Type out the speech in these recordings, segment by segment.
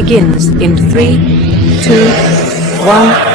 begins in 3, 2, 1.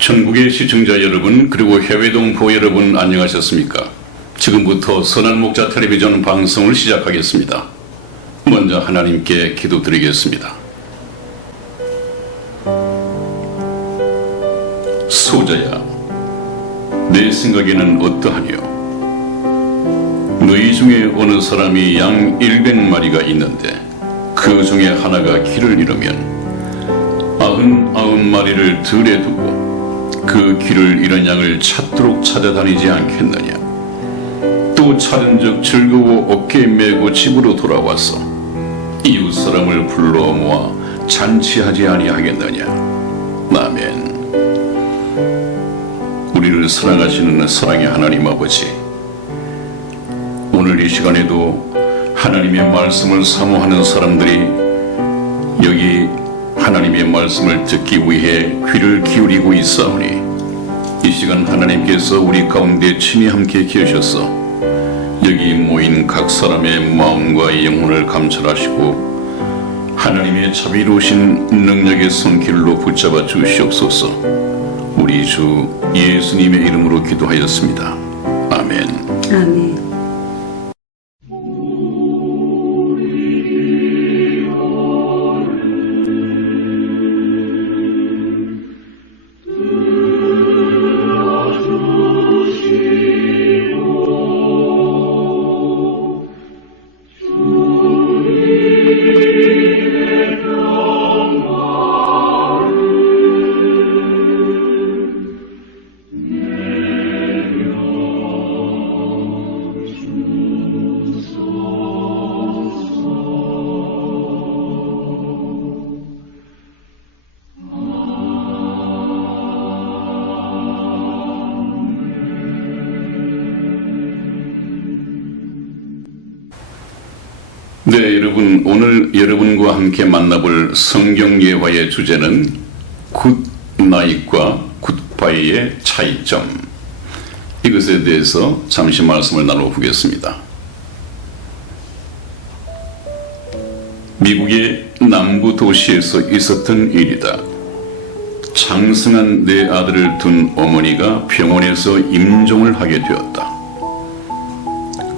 전국의 시청자 여러분, 그리고 해외 동포 여러분, 안녕하셨습니까? 지금부터 선한 목자 텔레비전 방송을 시작하겠습니다. 먼저 하나님께 기도드리겠습니다. 소자야, 내 생각에는 어떠하니요? 너희 중에 어느 사람이 양 100마리가 있는데 그 중에 하나가 길을 잃으면 99마리를 들에 두고 그 길을 잃은 양을 찾도록 찾아다니지 않겠느냐? 또 찾은 적 즐거워 어깨에 메고 집으로 돌아와서 이웃 사람을 불러 모아 잔치하지 아니하겠느냐? 아멘. 우리를 사랑하시는 사랑의 하나님 아버지, 오늘 이 시간에도 하나님의 말씀을 사모하는 사람들이 여기 하나님의 말씀을 듣기 위해 귀를 기울이고 있사오니 이 시간 하나님께서 우리 가운데 친히 함께 계셔서 여기 모인 각 사람의 마음과 영혼을 감찰하시고 하나님의 자비로우신 능력의 손길로 붙잡아 주시옵소서. 우리 주 예수님의 이름으로 기도하였습니다. 아멘. 아멘. 네, 여러분, 오늘 여러분과 함께 만나볼 성경 예화의 주제는 굿나잇과 굿바이의 차이점, 이것에 대해서 잠시 말씀을 나눠보겠습니다. 미국의 남부 도시에서 있었던 일이다. 장성한 네 아들을 둔 어머니가 병원에서 임종을 하게 되었다.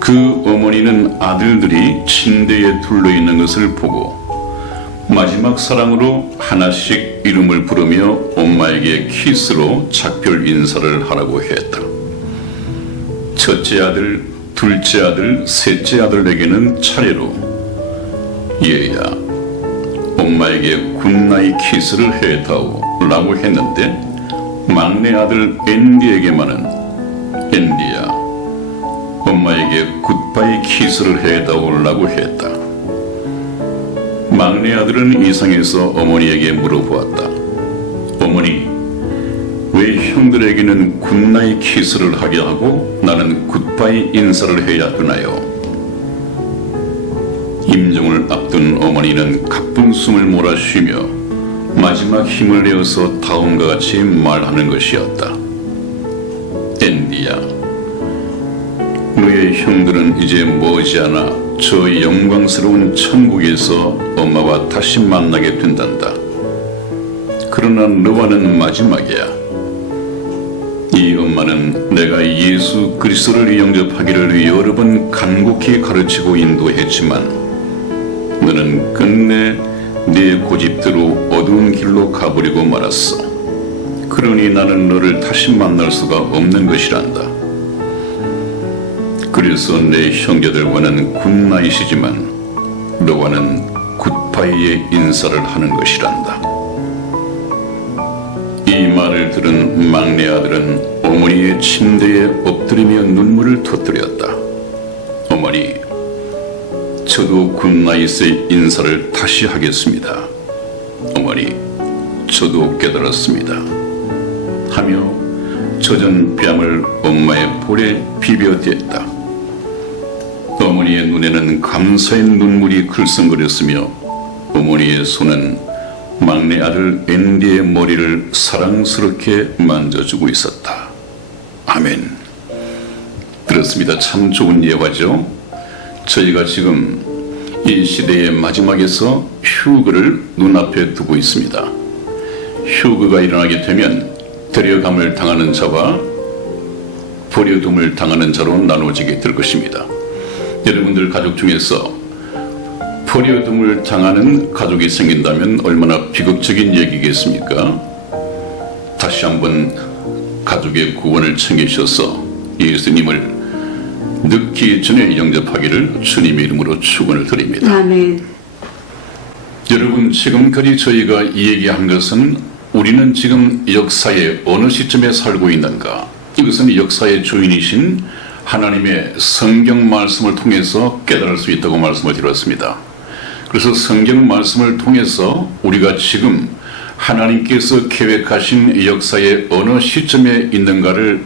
그 어머니는 아들들이 침대에 둘러있는 것을 보고 마지막 사랑으로 하나씩 이름을 부르며 엄마에게 키스로 작별 인사를 하라고 했다. 첫째 아들, 둘째 아들, 셋째 아들에게는 차례로 얘야, 엄마에게 굿나잇 키스를 해다오 라고 했는데 막내 아들 앤디에게만은 앤디야, 엄마에게 굿바이 키스를 해다오라고 했다. 막내 아들은 이상해서 어머니에게 물어보았다. 어머니, 왜 형들에게는 굿나잇 키스를 하게 하고 나는 굿바이 인사를 해야 하나요? 임종을 앞두고 어떤 어머니는 가쁜 숨을 몰아쉬며 마지막 힘을 내어서 다음과 같이 말하는 것이었다. 앤디야, 너의 형들은 이제 머지않아 저 영광스러운 천국에서 엄마와 다시 만나게 된단다. 그러나 너와는 마지막이야. 이 엄마는 내가 예수 그리스도를 영접하기를 여러 번 간곡히 가르치고 인도했지만 너는 끝내 네 고집대로 어두운 길로 가버리고 말았어. 그러니 나는 너를 다시 만날 수가 없는 것이란다. 그래서 내 형제들과는 굿나잇이지만 너와는 굿바이의 인사를 하는 것이란다. 이 말을 들은 막내 아들은 어머니의 침대에 엎드리며 눈물을 터뜨렸다. 어머니, 저도 굿나잇의 인사를 다시 하겠습니다. 어머니, 저도 깨달았습니다. 하며 젖은 뺨을 엄마의 볼에 비벼댔다. 어머니의 눈에는 감사의 눈물이 글썽거렸으며 어머니의 손은 막내 아들 앤디의 머리를 사랑스럽게 만져주고 있었다. 아멘. 들었습니다. 참 좋은 예화죠. 저희가 지금 이 시대의 마지막에서 휴거를 눈앞에 두고 있습니다. 휴거가 일어나게 되면 데려감을 당하는 자와 버려둠을 당하는 자로 나눠지게 될 것입니다. 여러분들 가족 중에서 버려둠을 당하는 가족이 생긴다면 얼마나 비극적인 얘기겠습니까? 다시 한번 가족의 구원을 청해주셔서 예수님을 늦기 전에 영접하기를 주님의 이름으로 축원을 드립니다. 아멘. 여러분, 지금까지 저희가 이야기한 것은 우리는 지금 역사의 어느 시점에 살고 있는가? 이것은 역사의 주인이신 하나님의 성경 말씀을 통해서 깨달을 수 있다고 말씀을 드렸습니다. 그래서 성경 말씀을 통해서 우리가 지금 하나님께서 계획하신 역사의 어느 시점에 있는가를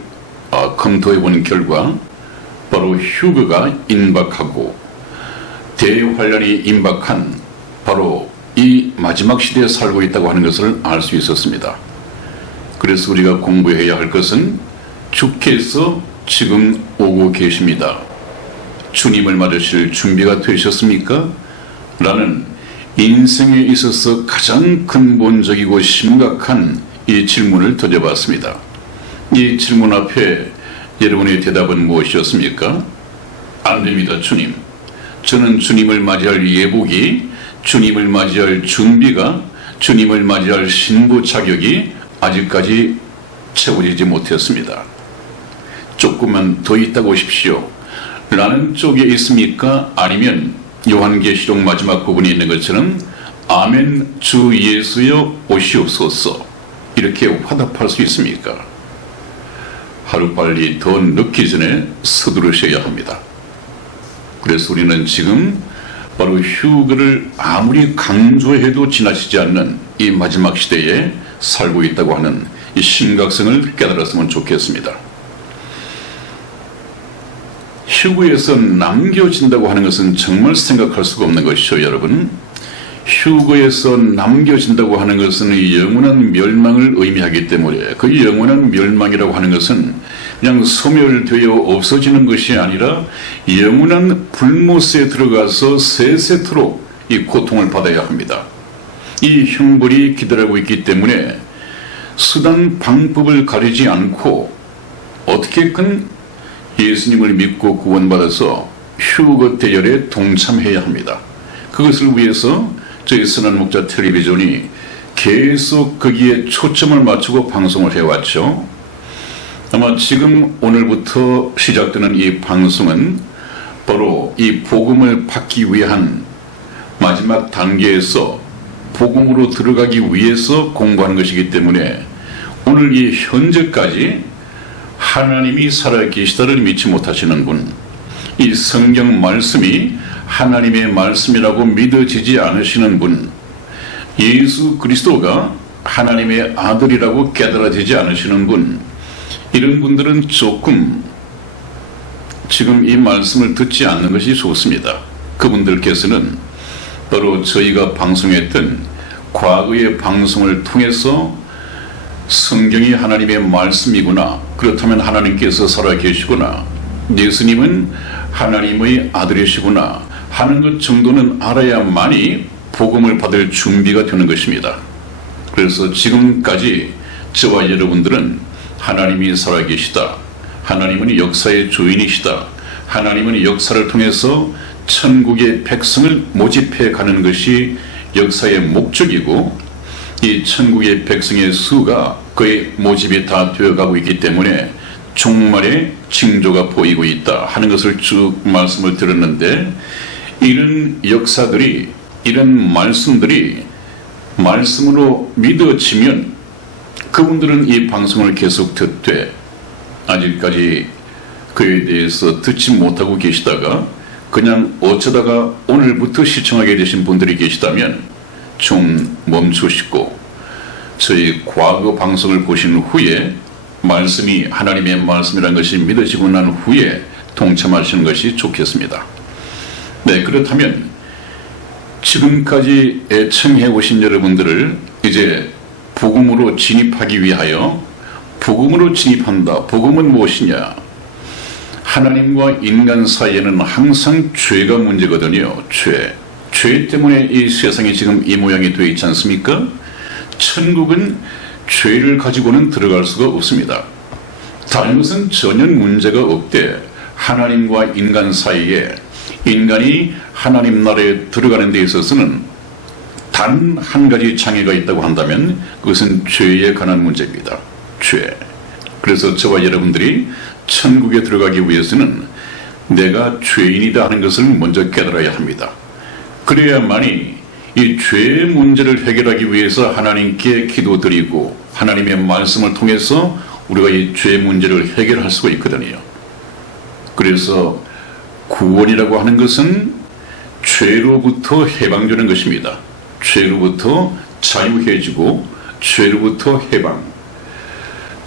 검토해 본 결과 바로 휴거가 임박하고 대환란이 임박한 바로 이 마지막 시대에 살고 있다고 하는 것을 알 수 있었습니다. 그래서 우리가 공부해야 할 것은 주께서 지금 오고 계십니다. 주님을 맞으실 준비가 되셨습니까? 라는 인생에 있어서 가장 근본적이고 심각한 이 질문을 던져봤습니다. 이 질문 앞에 여러분의 대답은 무엇이었습니까? 안 됩니다, 주님. 저는 주님을 맞이할 예복이, 주님을 맞이할 준비가, 주님을 맞이할 신부 자격이 아직까지 채워지지 못했습니다. 조금만 더 있다고 오십시오. 라는 쪽에 있습니까? 아니면 요한계시록 마지막 부분에 있는 것처럼 아멘 주 예수여 오시옵소서 이렇게 화답할 수 있습니까? 하루빨리 더 늦기 전에 서두르셔야 합니다. 그래서 우리는 지금 바로 휴거를 아무리 강조해도 지나치지 않는 이 마지막 시대에 살고 있다고 하는 이 심각성을 깨달았으면 좋겠습니다. 휴거에서 남겨진다고 하는 것은 정말 생각할 수가 없는 것이죠, 여러분. 휴거에서 남겨진다고 하는 것은 영원한 멸망을 의미하기 때문에 그 영원한 멸망이라고 하는 것은 그냥 소멸되어 없어지는 것이 아니라 영원한 불못에 들어가서 세세토록 이 고통을 받아야 합니다. 이 형벌이 기다리고 있기 때문에 수단 방법을 가리지 않고 어떻게든 예수님을 믿고 구원받아서 휴거 대열에 동참해야 합니다. 그것을 위해서 저희 선한 목자 텔레비전이 계속 거기에 초점을 맞추고 방송을 해왔죠. 아마 지금 오늘부터 시작되는 이 방송은 바로 이 복음을 받기 위한 마지막 단계에서 복음으로 들어가기 위해서 공부하는 것이기 때문에 오늘 이 현재까지 하나님이 살아계시다를 믿지 못하시는 분, 이 성경 말씀이 하나님의 말씀이라고 믿어지지 않으시는 분, 예수 그리스도가 하나님의 아들이라고 깨달아지지 않으시는 분, 이런 분들은 조금 지금 이 말씀을 듣지 않는 것이 좋습니다. 그분들께서는 바로 저희가 방송했던 과거의 방송을 통해서 성경이 하나님의 말씀이구나, 그렇다면 하나님께서 살아계시구나, 예수님은 하나님의 아들이시구나 하는 것 정도는 알아야만이 복음을 받을 준비가 되는 것입니다. 그래서 지금까지 저와 여러분들은 하나님이 살아계시다, 하나님은 역사의 주인이시다, 하나님은 역사를 통해서 천국의 백성을 모집해 가는 것이 역사의 목적이고, 이 천국의 백성의 수가 그의 모집이 다 되어가고 있기 때문에 종말의 징조가 보이고 있다 하는 것을 쭉 말씀을 들었는데, 이런 역사들이, 이런 말씀들이 말씀으로 믿어지면 그분들은 이 방송을 계속 듣되, 아직까지 그에 대해서 듣지 못하고 계시다가 그냥 어쩌다가 오늘부터 시청하게 되신 분들이 계시다면 좀 멈추시고 저희 과거 방송을 보신 후에 말씀이 하나님의 말씀이라는 것이 믿어지고 난 후에 동참하시는 것이 좋겠습니다. 네, 그렇다면 지금까지 애청해 오신 여러분들을 이제 복음으로 진입하기 위하여, 복음으로 진입한다. 복음은 무엇이냐? 하나님과 인간 사이에는 항상 죄가 문제거든요. 죄 때문에 이 세상이 지금 이 모양이 되어 있지 않습니까? 천국은 죄를 가지고는 들어갈 수가 없습니다. 다른 것은 전혀 문제가 없대. 하나님과 인간 사이에, 인간이 하나님 나라에 들어가는 데 있어서는 단 한 가지 장애가 있다고 한다면 그것은 죄에 관한 문제입니다. 죄. 그래서 저와 여러분들이 천국에 들어가기 위해서는 내가 죄인이다 하는 것을 먼저 깨달아야 합니다. 그래야만이 이 죄의 문제를 해결하기 위해서 하나님께 기도드리고 하나님의 말씀을 통해서 우리가 이 죄의 문제를 해결할 수가 있거든요. 그래서 구원이라고 하는 것은 죄로부터 해방되는 것입니다. 죄로부터 자유해지고 죄로부터 해방.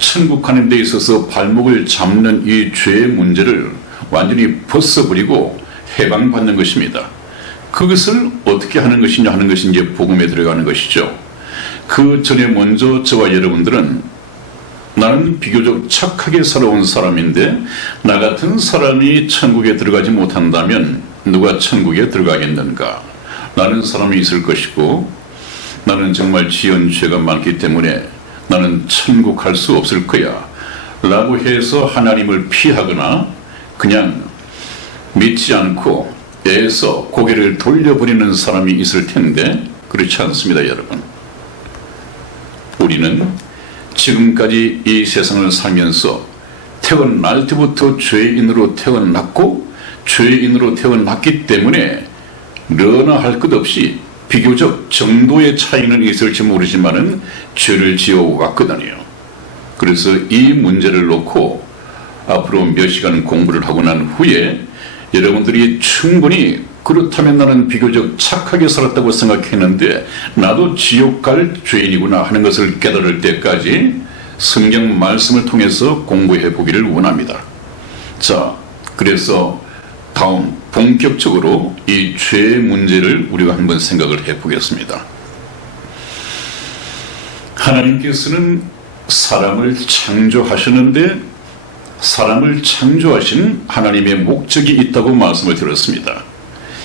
천국 가는 데 있어서 발목을 잡는 이 죄의 문제를 완전히 벗어버리고 해방받는 것입니다. 그것을 어떻게 하는 것이냐 하는 것이 이제 복음에 들어가는 것이죠. 그 전에 먼저 저와 여러분들은 나는 비교적 착하게 살아온 사람인데 나 같은 사람이 천국에 들어가지 못한다면 누가 천국에 들어가겠는가? 라는 사람이 있을 것이고, 나는 정말 지은 죄가 많기 때문에 나는 천국 갈 수 없을 거야 라고 해서 하나님을 피하거나 그냥 믿지 않고 애써 고개를 돌려버리는 사람이 있을 텐데 그렇지 않습니다, 여러분. 우리는 지금까지 이 세상을 살면서 태어날 때부터 죄인으로 태어났고 죄인으로 태어났기 때문에 너나 할 것 없이 비교적 정도의 차이는 있을지 모르지만은 죄를 지어왔거든요. 그래서 이 문제를 놓고 앞으로 몇 시간 공부를 하고 난 후에 여러분들이 충분히 그렇다면 나는 비교적 착하게 살았다고 생각했는데 나도 지옥 갈 죄인이구나 하는 것을 깨달을 때까지 성경 말씀을 통해서 공부해 보기를 원합니다. 자, 그래서 다음 본격적으로 이 죄의 문제를 우리가 한번 생각을 해보겠습니다. 하나님께서는 사람을 창조하셨는데 사람을 창조하신 하나님의 목적이 있다고 말씀을 드렸습니다.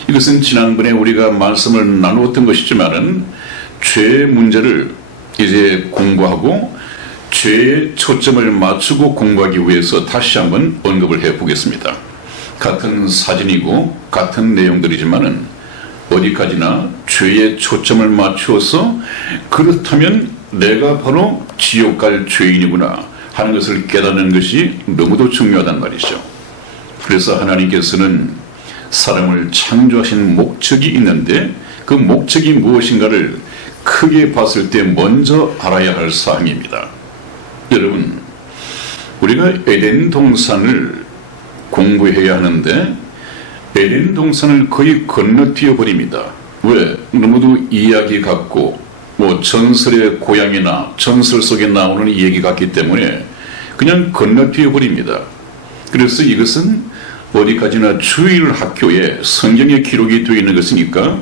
이것은 지난번에 우리가 말씀을 나누었던 것이지만은 죄의 문제를 이제 공부하고 죄에 초점을 맞추고 공부하기 위해서 다시 한번 언급을 해보겠습니다. 같은 사진이고 같은 내용들이지만은 어디까지나 죄에 초점을 맞추어서 그렇다면 내가 바로 지옥 갈 죄인이구나 하는 것을 깨닫는 것이 너무도 중요하단 말이죠. 그래서 하나님께서는 사람을 창조하신 목적이 있는데 그 목적이 무엇인가를 크게 봤을 때 먼저 알아야 할 사항입니다. 여러분, 우리가 에덴 동산을 공부해야 하는데 에덴 동산을 거의 건너뛰어 버립니다. 왜? 너무도 이야기 같고 뭐 전설의 고향이나 전설 속에 나오는 이야기 같기 때문에 그냥 건너뛰어 버립니다. 그래서 이것은 어디까지나 주일 학교에 성경에 기록이 되어 있는 것이니까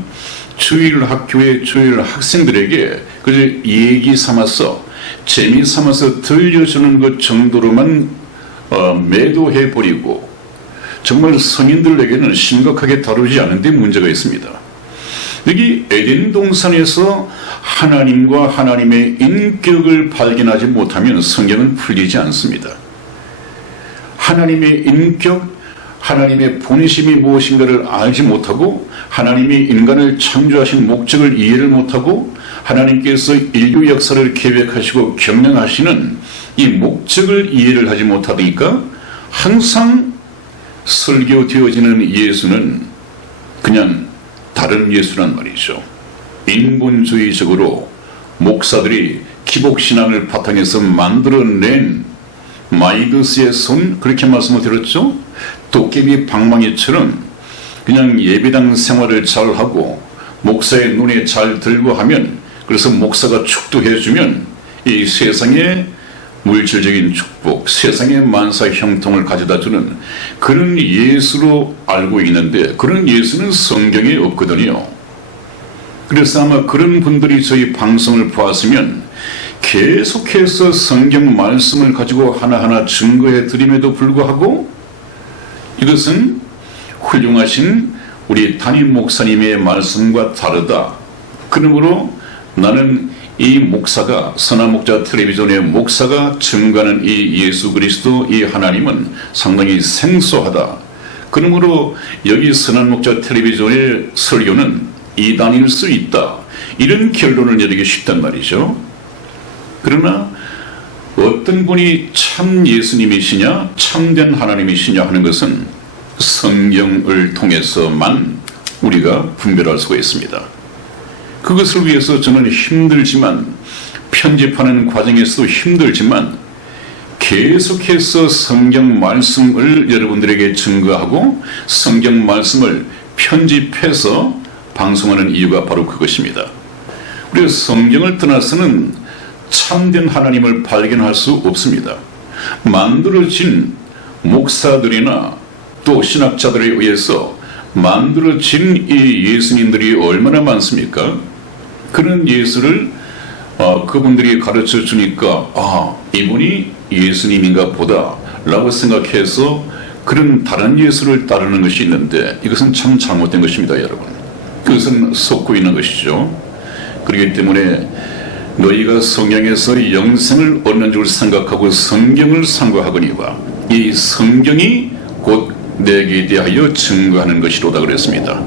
주일 학교의 주일 학생들에게 그저 얘기 삼아서 재미 삼아서 들려주는 것 정도로만 매도해버리고 정말 성인들에게는 심각하게 다루지 않은 데 문제가 있습니다. 여기 에덴 동산에서 하나님과 하나님의 인격을 발견하지 못하면 성경은 풀리지 않습니다. 하나님의 인격, 하나님의 본심이 무엇인가를 알지 못하고 하나님이 인간을 창조하신 목적을 이해를 못하고 하나님께서 인류 역사를 계획하시고 경영하시는 이 목적을 이해를 하지 못하니까 항상 설교되어지는 예수는 그냥 다른 예수란 말이죠. 인본주의적으로 목사들이 기복신앙을 바탕에서 만들어낸 마이더스의 손, 그렇게 말씀을 드렸죠. 도깨비 방망이처럼 그냥 예배당 생활을 잘하고 목사의 눈에 잘 들고 하면, 그래서 목사가 축도해주면 이 세상에 물질적인 축복, 세상의 만사 형통을 가져다주는 그런 예수로 알고 있는데 그런 예수는 성경에 없거든요. 그래서 아마 그런 분들이 저희 방송을 보았으면 계속해서 성경 말씀을 가지고 하나하나 증거해 드림에도 불구하고 이것은 훌륭하신 우리 담임 목사님의 말씀과 다르다. 그러므로 나는 이 목사가, 선한목자 텔레비전의 목사가 증거하는 이 예수 그리스도, 이 하나님은 상당히 생소하다. 그러므로 여기 선한목자 텔레비전의 설교는 이단일 수 있다. 이런 결론을 내리기 쉽단 말이죠. 그러나 어떤 분이 참 예수님이시냐, 참된 하나님이시냐 하는 것은 성경을 통해서만 우리가 분별할 수가 있습니다. 그것을 위해서 저는 힘들지만, 편집하는 과정에서도 힘들지만 계속해서 성경 말씀을 여러분들에게 증거하고 성경 말씀을 편집해서 방송하는 이유가 바로 그것입니다. 우리가 성경을 떠나서는 참된 하나님을 발견할 수 없습니다. 만들어진 목사들이나 또 신학자들에 의해서 만들어진 이 예수님들이 얼마나 많습니까? 그런 예수를 그분들이 가르쳐 주니까 이분이 예수님인가 보다 라고 생각해서 그런 다른 예수를 따르는 것이 있는데 이것은 참 잘못된 것입니다, 여러분. 그것은 속고 있는 것이죠. 그렇기 때문에 너희가 성경에서 영생을 얻는 줄 생각하고 성경을 상고하거니와 이 성경이 곧 내게 대하여 증거하는 것이로다 그랬습니다.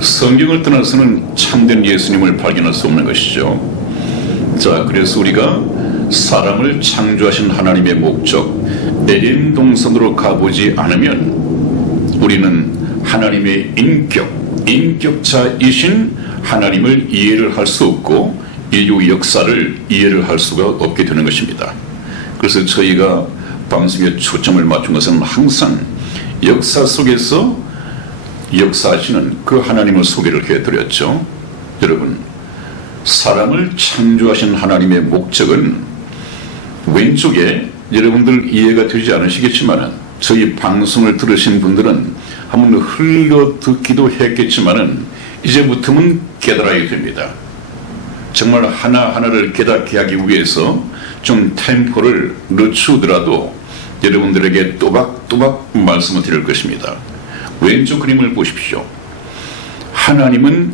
성경을 떠나서는 참된 예수님을 발견할 수 없는 것이죠. 자, 그래서 우리가 사람을 창조하신 하나님의 목적, 에덴 동산으로 가보지 않으면 우리는 하나님의 인격자이신 하나님을 이해를 할 수 없고 인류 역사를 이해를 할 수가 없게 되는 것입니다. 그래서 저희가 방송에 초점을 맞춘 것은 항상 역사 속에서 역사하시는 그 하나님을 소개를 해드렸죠. 여러분, 사람을 창조하신 하나님의 목적은 왼쪽에 여러분들 이해가 되지 않으시겠지만 저희 방송을 들으신 분들은 한번 흘려 듣기도 했겠지만 이제부터는 깨달아야 됩니다. 정말 하나하나를 깨닫게 하기 위해서 좀 템포를 늦추더라도 여러분들에게 또박또박 말씀을 드릴 것입니다. 왼쪽 그림을 보십시오. 하나님은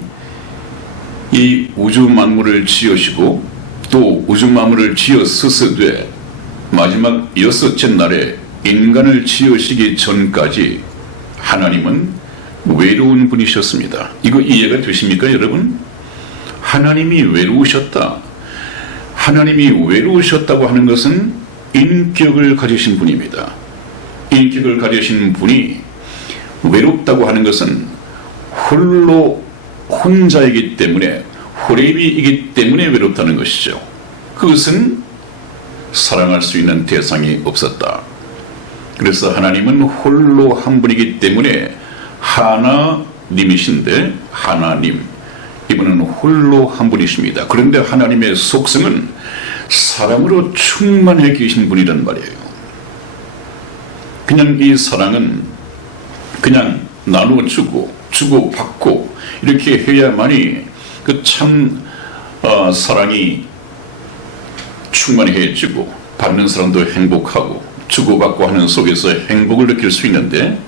이 우주 만물을 지으시고 또 우주 만물을 지어 쓰시되 마지막 여섯째 날에 인간을 지으시기 전까지 하나님은 외로운 분이셨습니다. 이거 이해가 되십니까, 여러분? 하나님이 외로우셨다. 하나님이 외로우셨다고 하는 것은 인격을 가지신 분입니다. 인격을 가지신 분이 외롭다고 하는 것은 홀로 혼자이기 때문에, 호레비이기 때문에 외롭다는 것이죠. 그것은 사랑할 수 있는 대상이 없었다. 그래서 하나님은 홀로 한 분이기 때문에 하나님이신데, 하나님, 이분은 홀로 한 분이십니다. 그런데 하나님의 속성은 사랑으로 충만해 계신 분이란 말이에요. 그냥 이 사랑은 그냥 나누어주고 주고받고 이렇게 해야만이 그 참 사랑이 충만해지고 받는 사람도 행복하고 주고받고 하는 속에서 행복을 느낄 수 있는데,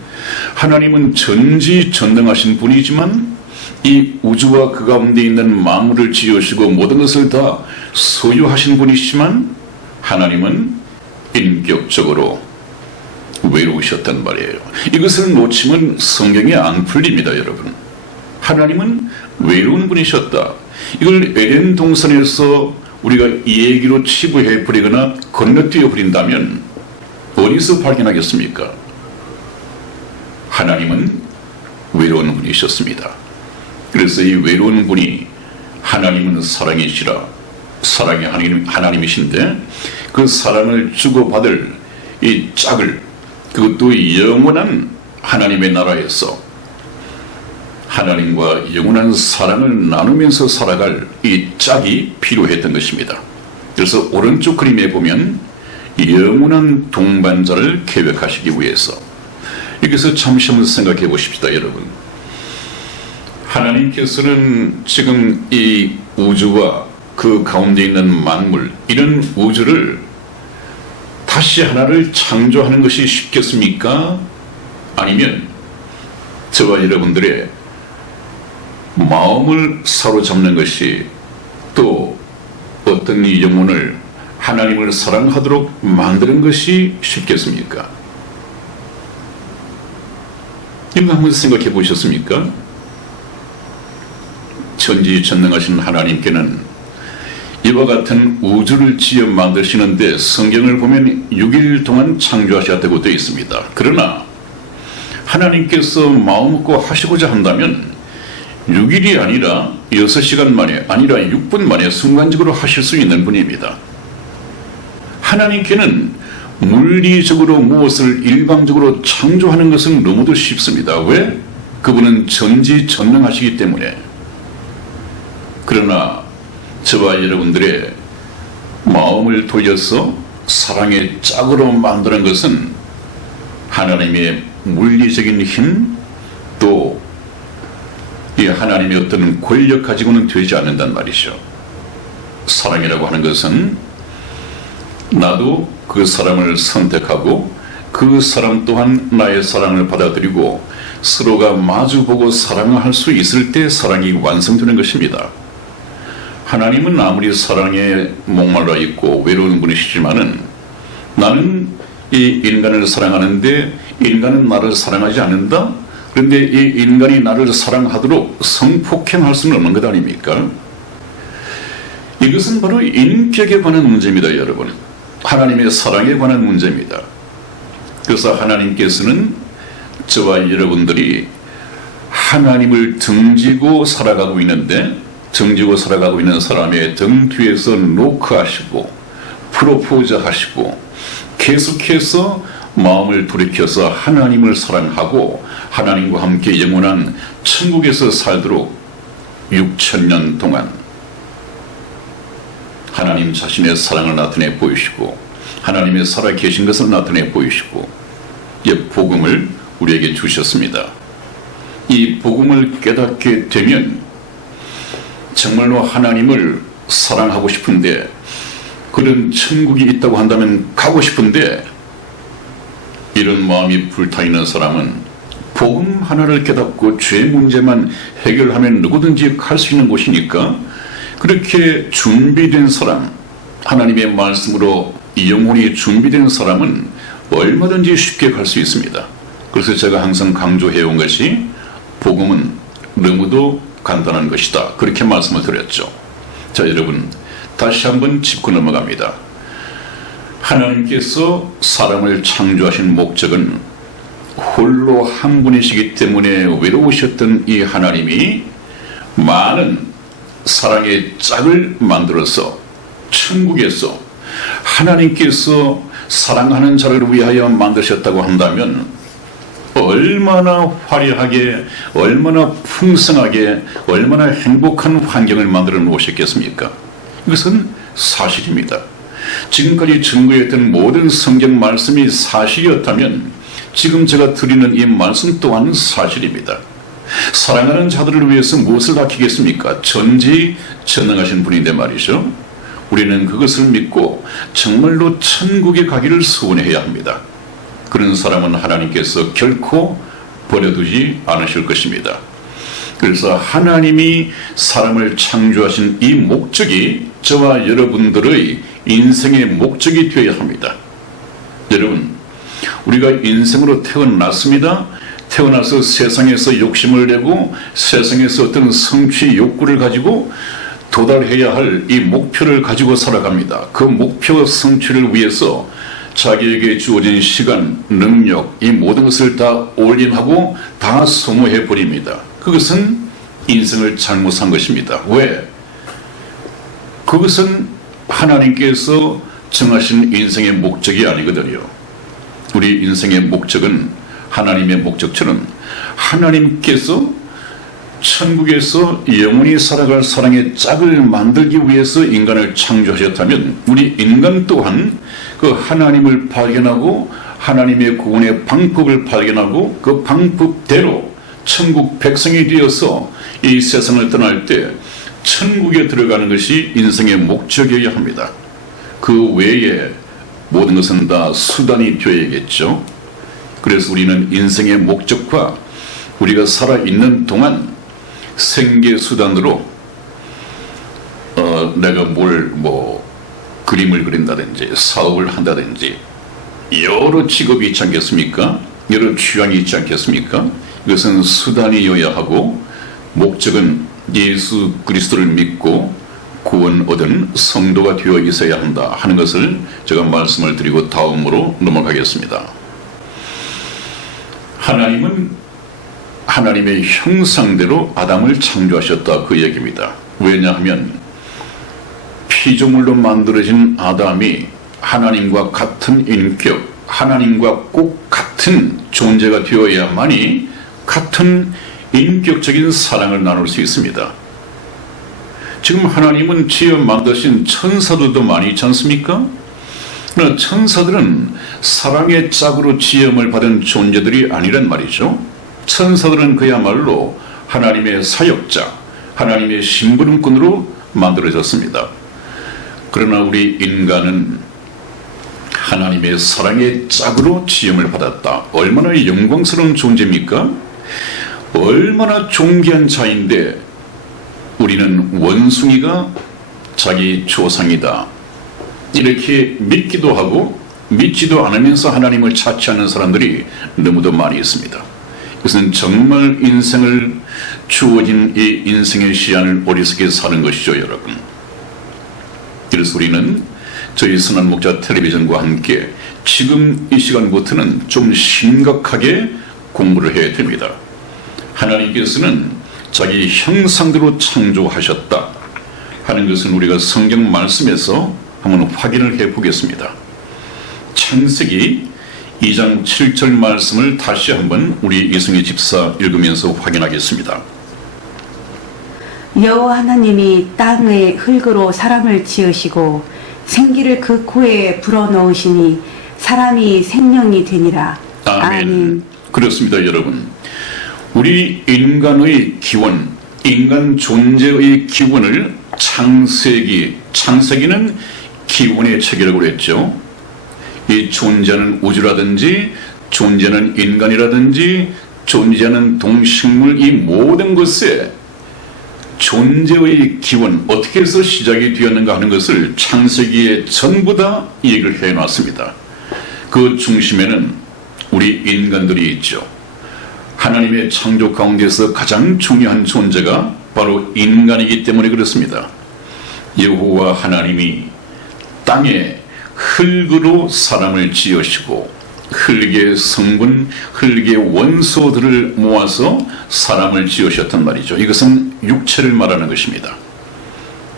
하나님은 전지전능하신 분이지만 이 우주와 그 가운데 있는 만물을 지으시고 모든 것을 다 소유하신 분이시지만 하나님은 인격적으로 외로우셨단 말이에요. 이것을 놓치면 성경이 안 풀립니다, 여러분. 하나님은 외로운 분이셨다. 이걸 에덴 동산에서 우리가 이 얘기로 치부해 버리거나 건너뛰어 버린다면 어디서 발견하겠습니까? 하나님은 외로운 분이셨습니다. 그래서 이 외로운 분이 하나님은 사랑이시라, 사랑의 하나님이신데 그 사랑을 주고받을 이 짝을, 그것도 영원한 하나님의 나라에서 하나님과 영원한 사랑을 나누면서 살아갈 이 짝이 필요했던 것입니다. 그래서 오른쪽 그림에 보면 영원한 동반자를 계획하시기 위해서, 여기서 잠시 한번 생각해 보십시다, 여러분. 하나님께서는 지금 이 우주와 그 가운데 있는 만물, 이런 우주를 다시 하나를 창조하는 것이 쉽겠습니까? 아니면 저와 여러분들의 마음을 사로잡는 것이, 또 어떤 이 영혼을 하나님을 사랑하도록 만드는 것이 쉽겠습니까? 이거 한번 생각해 보셨습니까? 전지전능하신 하나님께는 이와 같은 우주를 지어 만드시는데 성경을 보면 6일 동안 창조하셨다고 되어 있습니다. 그러나 하나님께서 마음먹고 하시고자 한다면 6일이 아니라 6시간 만에, 아니라 6분 만에 순간적으로 하실 수 있는 분입니다. 하나님께는 물리적으로 무엇을 일방적으로 창조하는 것은 너무도 쉽습니다. 왜? 그분은 전지전능하시기 때문에. 그러나 저와 여러분들의 마음을 돌려서 사랑의 짝으로 만드는 것은 하나님의 물리적인 힘, 또 이 하나님의 어떤 권력 가지고는 되지 않는단 말이죠. 사랑이라고 하는 것은 나도 그 사람을 선택하고 그 사람 또한 나의 사랑을 받아들이고 서로가 마주보고 사랑을 할 수 있을 때 사랑이 완성되는 것입니다. 하나님은 아무리 사랑에 목말라 있고 외로운 분이시지만은 나는 이 인간을 사랑하는데 인간은 나를 사랑하지 않는다? 그런데 이 인간이 나를 사랑하도록 성폭행할 수는 없는 것 아닙니까? 이것은 바로 인격에 관한 문제입니다, 여러분. 하나님의 사랑에 관한 문제입니다. 그래서 하나님께서는 저와 여러분들이 하나님을 등지고 살아가고 있는데, 등지고 살아가고 있는 사람의 등 뒤에서 노크하시고 프로포즈 하시고 계속해서 마음을 돌이켜서 하나님을 사랑하고 하나님과 함께 영원한 천국에서 살도록 6,000년 동안 하나님 자신의 사랑을 나타내 보이시고 하나님의 살아계신 것을 나타내 보이시고 이 복음을 우리에게 주셨습니다. 이 복음을 깨닫게 되면 정말로 하나님을 사랑하고 싶은데, 그런 천국이 있다고 한다면 가고 싶은데, 이런 마음이 불타있는 사람은 복음 하나를 깨닫고 죄 문제만 해결하면 누구든지 갈 수 있는 곳이니까, 그렇게 준비된 사람, 하나님의 말씀으로 영혼이 준비된 사람은 얼마든지 쉽게 갈 수 있습니다. 그래서 제가 항상 강조해온 것이 복음은 너무도 간단한 것이다, 그렇게 말씀을 드렸죠. 자, 여러분 다시 한번 짚고 넘어갑니다. 하나님께서 사람을 창조하신 목적은 홀로 한 분이시기 때문에 외로우셨던 이 하나님이 많은 사랑의 짝을 만들어서 천국에서 하나님께서 사랑하는 자를 위하여 만드셨다고 한다면 얼마나 화려하게, 얼마나 풍성하게, 얼마나 행복한 환경을 만들어 놓으셨겠습니까? 이것은 사실입니다. 지금까지 증거했던 모든 성경 말씀이 사실이었다면 지금 제가 드리는 이 말씀 또한 사실입니다. 사랑하는 자들을 위해서 무엇을 아끼겠습니까? 전지전능하신 분인데 말이죠. 우리는 그것을 믿고 정말로 천국에 가기를 소원해야 합니다. 그런 사람은 하나님께서 결코 버려두지 않으실 것입니다. 그래서 하나님이 사람을 창조하신 이 목적이 저와 여러분들의 인생의 목적이 되어야 합니다. 여러분, 우리가 인생으로 태어났습니다. 태어나서 세상에서 욕심을 내고 세상에서 어떤 성취 욕구를 가지고 도달해야 할 이 목표를 가지고 살아갑니다. 그 목표 성취를 위해서 자기에게 주어진 시간, 능력, 이 모든 것을 다 올인하고 다 소모해 버립니다. 그것은 인생을 잘못 산 것입니다. 왜? 그것은 하나님께서 정하신 인생의 목적이 아니거든요. 우리 인생의 목적은 하나님의 목적처럼 하나님께서 천국에서 영원히 살아갈 사랑의 짝을 만들기 위해서 인간을 창조하셨다면 우리 인간 또한 그 하나님을 발견하고 하나님의 구원의 방법을 발견하고 그 방법대로 천국 백성이 되어서 이 세상을 떠날 때 천국에 들어가는 것이 인생의 목적이어야 합니다. 그 외에 모든 것은 다 수단이 되어야겠죠. 그래서 우리는 인생의 목적과 우리가 살아있는 동안 생계수단으로 내가 그림을 그린다든지 사업을 한다든지 여러 직업이 있지 않겠습니까? 여러 취향이 있지 않겠습니까? 이것은 수단이어야 하고 목적은 예수 그리스도를 믿고 구원 얻은 성도가 되어 있어야 한다 하는 것을 제가 말씀을 드리고 다음으로 넘어가겠습니다. 하나님은 하나님의 형상대로 아담을 창조하셨다 그 얘기입니다. 왜냐하면 피조물로 만들어진 아담이 하나님과 같은 인격, 하나님과 꼭 같은 존재가 되어야만이 같은 인격적인 사랑을 나눌 수 있습니다. 지금 하나님은 지어 만드신 천사들도 많이 있지 않습니까? 그러나 천사들은 사랑의 짝으로 지음을 받은 존재들이 아니란 말이죠. 천사들은 그야말로 하나님의 사역자, 하나님의 심부름꾼으로 만들어졌습니다. 그러나 우리 인간은 하나님의 사랑의 짝으로 지음을 받았다. 얼마나 영광스러운 존재입니까? 얼마나 존귀한 자인데 우리는 원숭이가 자기 조상이다 이렇게 믿기도 하고 믿지도 않으면서 하나님을 자취하는 사람들이 너무도 많이 있습니다. 이것은 정말 인생을 주어진 이 인생의 시간을 어리석게 사는 것이죠, 여러분. 그래서 우리는 저희 선한 목자 텔레비전과 함께 지금 이 시간부터는 좀 심각하게 공부를 해야 됩니다. 하나님께서는 자기 형상대로 창조하셨다 하는 것은 우리가 성경 말씀에서 한번 확인을 해 보겠습니다. 창세기 2장 7절 말씀을 다시 한번 우리 이승희 집사 읽으면서 확인하겠습니다. 여호와 하나님이 땅의 흙으로 사람을 지으시고 생기를 그 코에 불어넣으시니 사람이 생명이 되니라. 아멘. 그렇습니다, 여러분. 우리 인간의 기원, 인간 존재의 기원을 창세기는 기원의 책이라고 그랬죠. 이 존재하는 우주라든지 존재하는 인간이라든지 존재하는 동식물 이 모든 것에 존재의 기원 어떻게 해서 시작이 되었는가 하는 것을 창세기에 전부 다 얘기를 해놨습니다. 그 중심에는 우리 인간들이 있죠. 하나님의 창조 가운데서 가장 중요한 존재가 바로 인간이기 때문에 그렇습니다. 여호와 하나님이 땅에 흙으로 사람을 지으시고 흙의 성분, 흙의 원소들을 모아서 사람을 지으셨단 말이죠. 이것은 육체를 말하는 것입니다.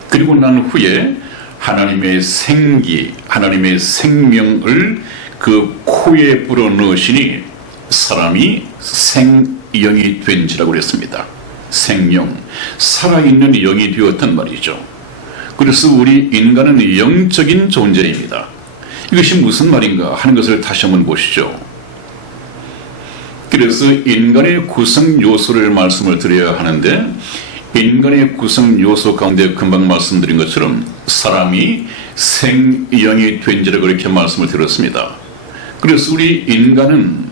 그리고 난 후에 하나님의 생기, 하나님의 생명을 그 코에 불어넣으시니 사람이 생영이 된지라고 그랬습니다. 생영, 살아있는 영이 되었단 말이죠. 그래서 우리 인간은 영적인 존재입니다. 이것이 무슨 말인가 하는 것을 다시 한번 보시죠. 그래서 인간의 구성 요소를 말씀을 드려야 하는데, 인간의 구성 요소 가운데 금방 말씀드린 것처럼 사람이 생영이 된지라 그렇게 말씀을 드렸습니다. 그래서 우리 인간은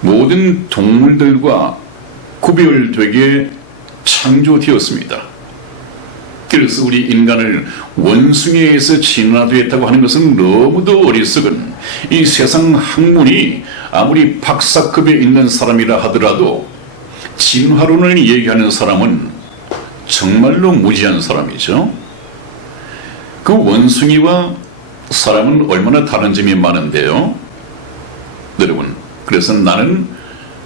모든 동물들과 구별되게 창조되었습니다. 그래서 우리 인간을 원숭이에서 진화되었다고 하는 것은 너무도 어리석은, 이 세상 학문이 아무리 박사급에 있는 사람이라 하더라도 진화론을 얘기하는 사람은 정말로 무지한 사람이죠. 그 원숭이와 사람은 얼마나 다른 점이 많은데요. 여러분, 그래서 나는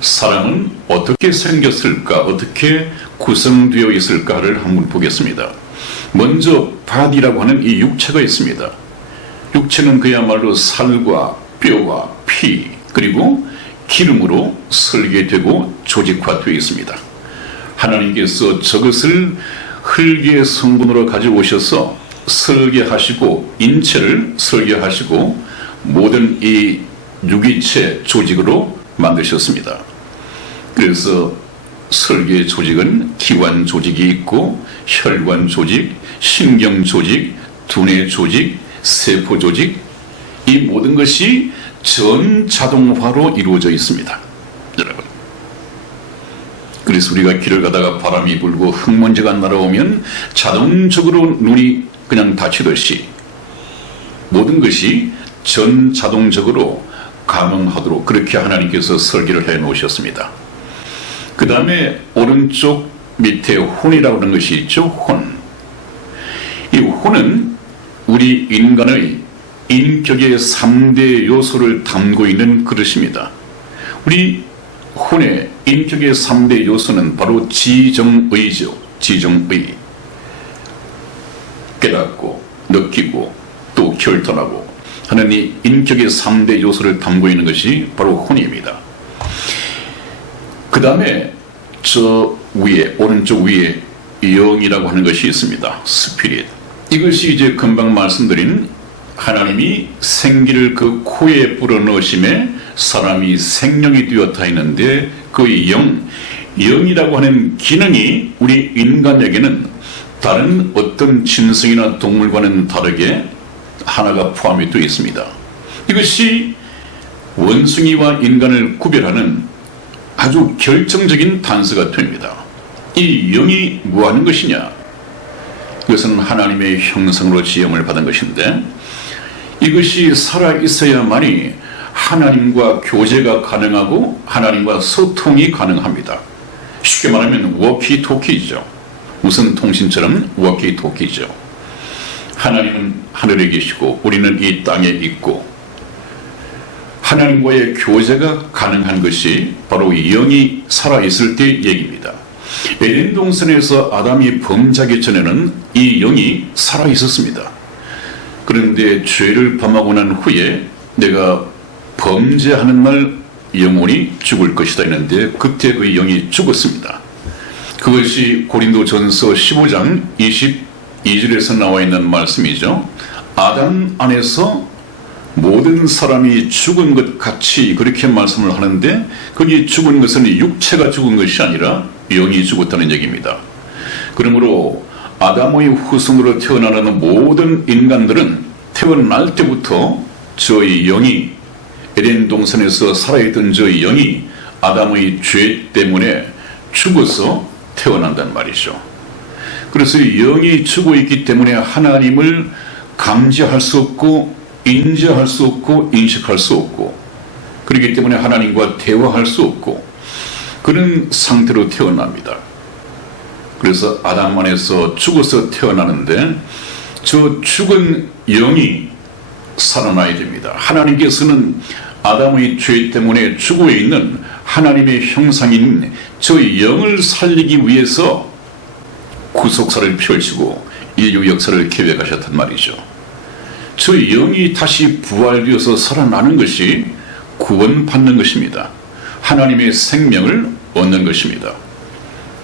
사람은 어떻게 생겼을까, 어떻게 구성되어 있을까를 한번 보겠습니다. 먼저 바디라고 하는 이 육체가 있습니다. 육체는 그야말로 살과 뼈와 피 그리고 기름으로 설계되고 조직화되어 있습니다. 하나님께서 저것을 흙의 성분으로 가져오셔서 설계하시고 인체를 설계하시고 모든 이 유기체 조직으로 만드셨습니다. 그래서 설계 조직은 기관 조직이 있고 혈관 조직, 신경 조직, 두뇌 조직, 세포 조직, 이 모든 것이 전자동화로 이루어져 있습니다. 여러분, 그래서 우리가 길을 가다가 바람이 불고 흙먼지가 날아오면 자동적으로 눈이 그냥 다치듯이 모든 것이 전자동적으로 가능하도록 그렇게 하나님께서 설계를 해 놓으셨습니다. 그 다음에 오른쪽 밑에 혼이라고 하는 것이 있죠. 혼. 이 혼은 우리 인간의 인격의 3대 요소를 담고 있는 그릇입니다. 우리 혼의 인격의 3대 요소는 바로 지정의죠. 지정의. 깨닫고 느끼고 또 결단하고 하는 이 인격의 3대 요소를 담고 있는 것이 바로 혼입니다. 그 다음에 저 위에, 오른쪽 위에 영이라고 하는 것이 있습니다. 스피릿. 이것이 이제 금방 말씀드린 하나님이 생기를 그 코에 불어넣으심에 사람이 생명이 되었다 했는데 그 영이라고 하는 기능이 우리 인간에게는 다른 어떤 짐승이나 동물과는 다르게 하나가 포함이 되어 있습니다. 이것이 원숭이와 인간을 구별하는 아주 결정적인 단서가 됩니다. 이 영이 뭐 하는 것이냐? 이것은 하나님의 형상으로 지음을 받은 것인데 이것이 살아있어야만이 하나님과 교제가 가능하고 하나님과 소통이 가능합니다. 쉽게 말하면 워키토키죠. 무슨 통신처럼 워키토키죠. 하나님은 하늘에 계시고 우리는 이 땅에 있고 하나님과의 교제가 가능한 것이 바로 영이 살아있을 때 얘기입니다. 에덴 동산에서 아담이 범죄하기 전에는 이 영이 살아있었습니다. 그런데 죄를 범하고 난 후에 내가 범죄하는 날 영혼이 죽을 것이다 했는데 그때 그 영이 죽었습니다. 그것이 고린도전서 15장 22절에서 나와 있는 말씀이죠. 아담 안에서 모든 사람이 죽은 것 같이 그렇게 말씀을 하는데 거기 죽은 것은 육체가 죽은 것이 아니라 영이 죽었다는 얘기입니다. 그러므로 아담의 후손으로 태어나는 모든 인간들은 태어날 때부터 저의 영이 에덴 동산에서 살아있던 저의 영이 아담의 죄 때문에 죽어서 태어난단 말이죠. 그래서 영이 죽어 있기 때문에 하나님을 감지할 수 없고 인지할 수 없고 인식할 수 없고 그렇기 때문에 하나님과 대화할 수 없고 그런 상태로 태어납니다. 그래서 아담 안에서 죽어서 태어나는데 저 죽은 영이 살아나야 됩니다. 하나님께서는 아담의 죄 때문에 죽어 있는 하나님의 형상인 저 영을 살리기 위해서 구속사를 펼치고 인류 역사를 계획하셨단 말이죠. 저 영이 다시 부활되어서 살아나는 것이 구원받는 것입니다. 하나님의 생명을 얻는 것입니다.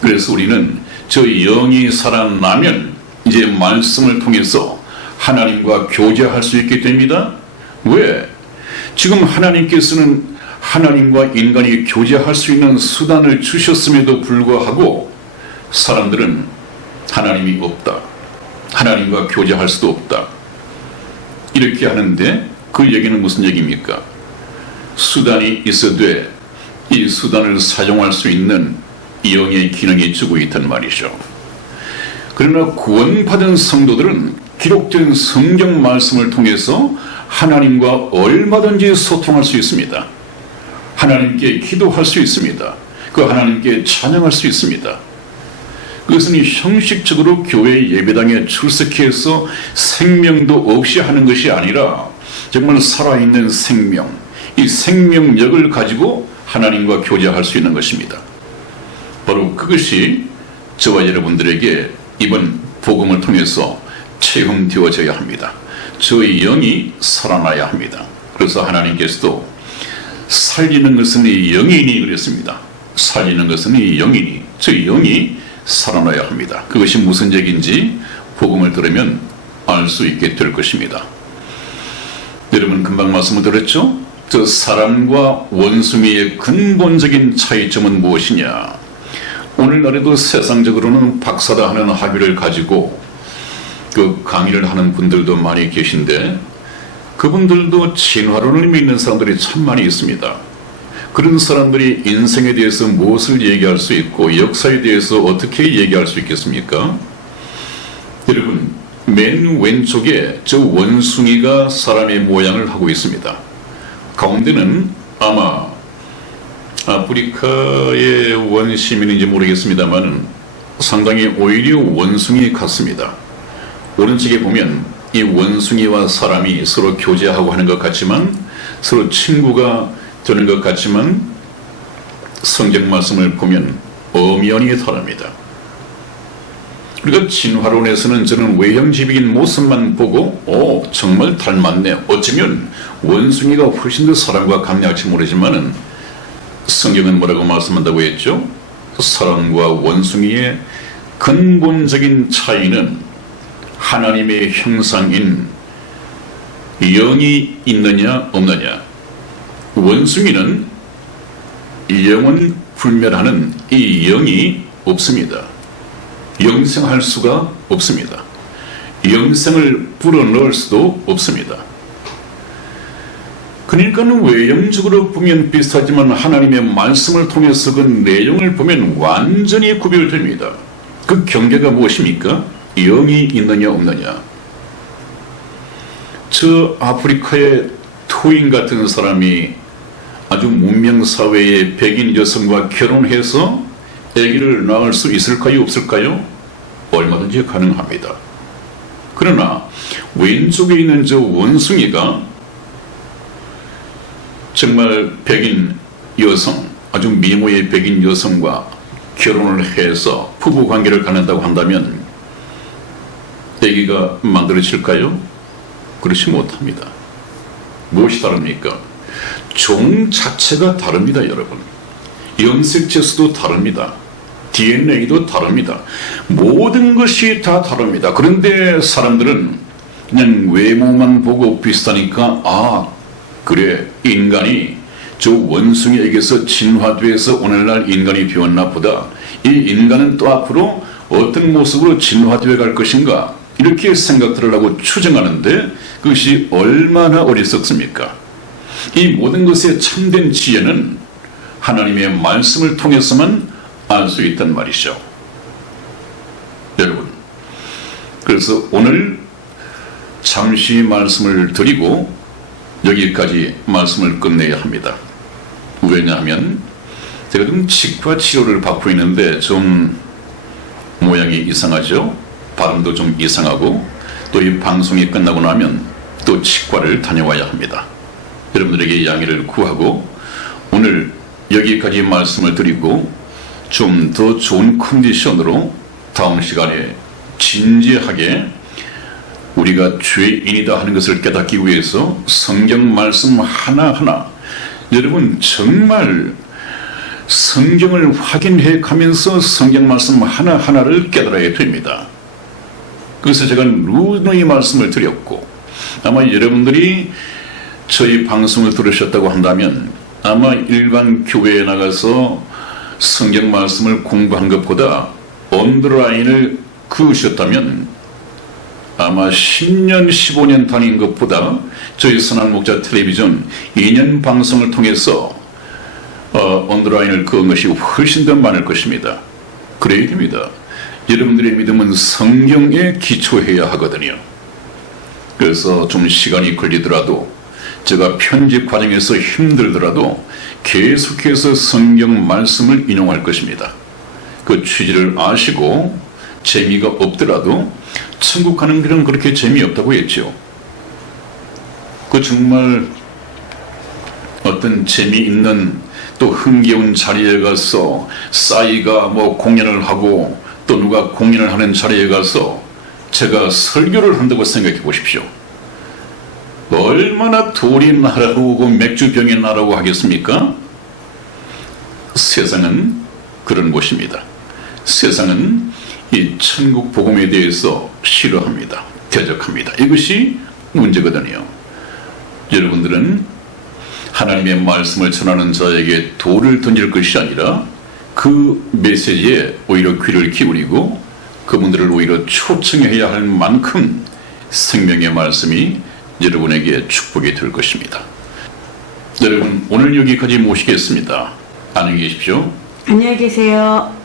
그래서 우리는 저 영이 살아나면 이제 말씀을 통해서 하나님과 교제할 수 있게 됩니다. 왜? 지금 하나님께서는 하나님과 인간이 교제할 수 있는 수단을 주셨음에도 불구하고 사람들은 하나님이 없다, 하나님과 교제할 수도 없다, 이렇게 하는데 그 얘기는 무슨 얘기입니까? 수단이 있어도 이 수단을 사용할 수 있는 영의 기능이 주고 있단 말이죠. 그러나 구원받은 성도들은 기록된 성경 말씀을 통해서 하나님과 얼마든지 소통할 수 있습니다. 하나님께 기도할 수 있습니다. 그 하나님께 찬양할 수 있습니다. 그것은 형식적으로 교회 예배당에 출석해서 생명도 없이 하는 것이 아니라 정말 살아있는 생명, 이 생명력을 가지고 하나님과 교제할 수 있는 것입니다. 바로 그것이 저와 여러분들에게 이번 복음을 통해서 체험되어져야 합니다. 저의 영이 살아나야 합니다. 그래서 하나님께서도 살리는 것은 이 영이니 그랬습니다. 살리는 것은 이 영이니, 저의 영이 살아나야 합니다. 그것이 무슨 얘기인지 복음을 들으면 알 수 있게 될 것입니다. 여러분 금방 말씀을 드렸죠? 저 사람과 원숭이의 근본적인 차이점은 무엇이냐? 오늘날에도 세상적으로는 박사다 하는 학위를 가지고 그 강의를 하는 분들도 많이 계신데 그분들도 진화론을 믿는 사람들이 참 많이 있습니다. 그런 사람들이 인생에 대해서 무엇을 얘기할 수 있고 역사에 대해서 어떻게 얘기할 수 있겠습니까? 여러분, 맨 왼쪽에 저 원숭이가 사람의 모양을 하고 있습니다. 가운데는 아마 아프리카의 원시민인지 모르겠습니다만 상당히 오히려 원숭이 같습니다. 오른쪽에 보면 이 원숭이와 사람이 서로 교제하고 하는 것 같지만 서로 친구가 되는 것 같지만 성경 말씀을 보면 엄연히 다릅니다. 그러니까 진화론에서는 저는 외형적인 모습만 보고 정말 닮았네, 어쩌면 원숭이가 훨씬 더 사람과 같냐할지 모르지만은 성경은 뭐라고 말씀한다고 했죠? 사람과 원숭이의 근본적인 차이는 하나님의 형상인 영이 있느냐 없느냐. 원숭이는 영은 불멸하는 이 영이 없습니다. 영생할 수가 없습니다. 영생을 불어넣을 수도 없습니다. 그러니까는 외형적으로 보면 비슷하지만 하나님의 말씀을 통해서 그 내용을 보면 완전히 구별됩니다. 그 경계가 무엇입니까? 영이 있느냐 없느냐. 저 아프리카의 토인 같은 사람이 아주 문명사회의 백인 여성과 결혼해서 아기를 낳을 수 있을까요 없을까요? 얼마든지 가능합니다. 그러나 왼쪽에 있는 저 원숭이가 정말 백인 여성, 아주 미모의 백인 여성과 결혼을 해서 부부 관계를 갖는다고 한다면 아기가 만들어질까요? 그렇지 못합니다. 무엇이 다릅니까? 종 자체가 다릅니다, 여러분. 염색체수도 다릅니다. DNA도 다릅니다. 모든 것이 다 다릅니다. 그런데 사람들은 그냥 외모만 보고 비슷하니까 그래, 인간이 저 원숭이에게서 진화돼서 오늘날 인간이 되었나 보다. 이 인간은 또 앞으로 어떤 모습으로 진화되어 갈 것인가, 이렇게 생각들을 하고 추정하는데 그것이 얼마나 어리석습니까? 이 모든 것의 참된 지혜는 하나님의 말씀을 통해서만 알 수 있단 말이죠. 여러분, 그래서 오늘 잠시 말씀을 드리고 여기까지 말씀을 끝내야 합니다. 왜냐하면 제가 좀 치과 치료를 받고 있는데 좀 모양이 이상하죠? 발음도 좀 이상하고 또 이 방송이 끝나고 나면 또 치과를 다녀와야 합니다. 여러분들에게 양해를 구하고 오늘 여기까지 말씀을 드리고 좀 더 좋은 컨디션으로 다음 시간에 진지하게 우리가 죄인이다 하는 것을 깨닫기 위해서 성경 말씀 하나하나, 여러분 정말 성경을 확인해 가면서 성경 말씀 하나하나를 깨달아야 됩니다. 그래서 제가 누누이 말씀을 드렸고, 아마 여러분들이 저희 방송을 들으셨다고 한다면 아마 일반 교회에 나가서 성경 말씀을 공부한 것보다 언더라인을 그으셨다면 아마 10년, 15년 다닌 것보다 저희 선한 목자 텔레비전 2년 방송을 통해서 언더라인을 그은 것이 훨씬 더 많을 것입니다. 그래야 됩니다. 여러분들의 믿음은 성경에 기초해야 하거든요. 그래서 좀 시간이 걸리더라도 제가 편집 과정에서 힘들더라도 계속해서 성경 말씀을 인용할 것입니다. 그 취지를 아시고 재미가 없더라도 천국 가는 길은 그렇게 재미없다고 했죠. 그 정말 어떤 재미있는 또 흥겨운 자리에 가서 싸이가 공연을 하고 또 누가 공연을 하는 자리에 가서 제가 설교를 한다고 생각해 보십시오. 얼마나 돌이 날아오고 맥주병이 날아오고 하겠습니까? 세상은 그런 곳입니다. 세상은 이 천국 복음에 대해서 싫어합니다. 대적합니다. 이것이 문제거든요. 여러분들은 하나님의 말씀을 전하는 자에게 돌을 던질 것이 아니라 그 메시지에 오히려 귀를 기울이고 그분들을 오히려 초청해야 할 만큼 생명의 말씀이 여러분에게 축복이 될 것입니다. 여러분, 오늘 여기까지 모시겠습니다. 안녕히 계십시오. 안녕히 계세요.